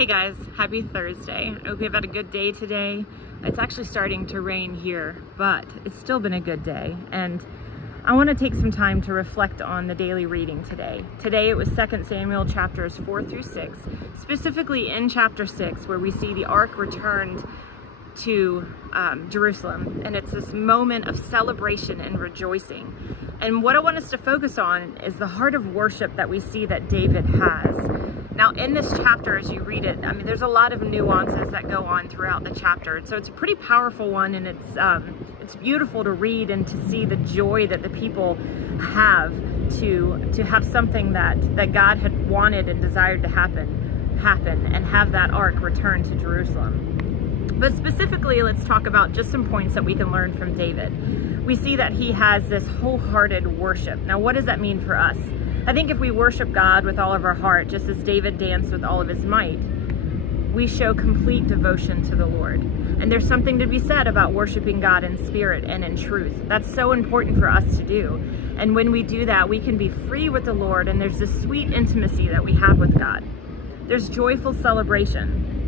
Hey guys, happy Thursday. I hope you've had a good day today. It's actually starting to rain here, but it's still been a good day. And I want to take some time to reflect on the daily reading today. Today it was 2 Samuel chapters 4 through 6, specifically in chapter 6 where we see the ark returned to Jerusalem, and it's this moment of celebration and rejoicing. And what I want us to focus on is the heart of worship that we see that David has. Now in this chapter, as you read it, there's a lot of nuances that go on throughout the chapter. So it's a pretty powerful one, and it's beautiful to read and to see the joy that the people have to have something that God had wanted and desired to happen and have that ark return to Jerusalem. But specifically, let's talk about just some points that we can learn from David. We see that he has this wholehearted worship. Now, what does that mean for us? I think if we worship God with all of our heart, just as David danced with all of his might, we show complete devotion to the Lord. And there's something to be said about worshiping God in spirit and in truth. That's so important for us to do. And when we do that, we can be free with the Lord, and there's this sweet intimacy that we have with God. There's joyful celebration.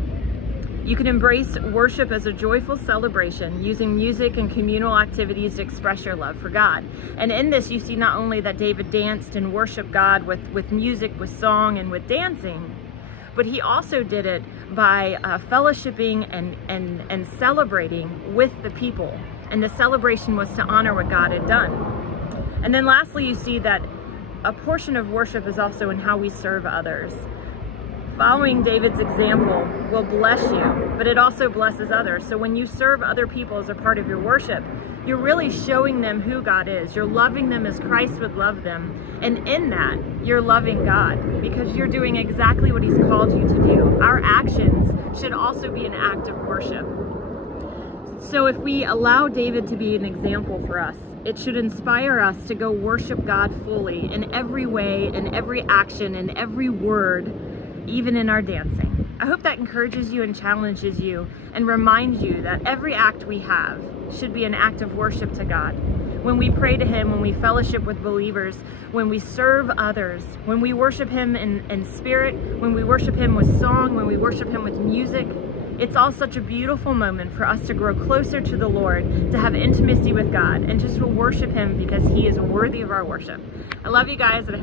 You can embrace worship as a joyful celebration using music and communal activities to express your love for God. And in this, you see not only that David danced and worshiped God with music, with song, and with dancing, but he also did it by fellowshipping and celebrating with the people. And the celebration was to honor what God had done. And then lastly, you see that a portion of worship is also in how we serve others. Following David's example will bless you, but it also blesses others. So when you serve other people as a part of your worship, you're really showing them who God is. You're loving them as Christ would love them. And in that, you're loving God because you're doing exactly what He's called you to do. Our actions should also be an act of worship. So if we allow David to be an example for us, it should inspire us to go worship God fully in every way, in every action, in every word, even in our dancing. I hope that encourages you and challenges you and reminds you that every act we have should be an act of worship to God. When we pray to Him, when we fellowship with believers, when we serve others, when we worship Him in spirit, when we worship Him with song, when we worship Him with music, it's all such a beautiful moment for us to grow closer to the Lord, to have intimacy with God, and just to worship Him because He is worthy of our worship. I love you guys, and I hope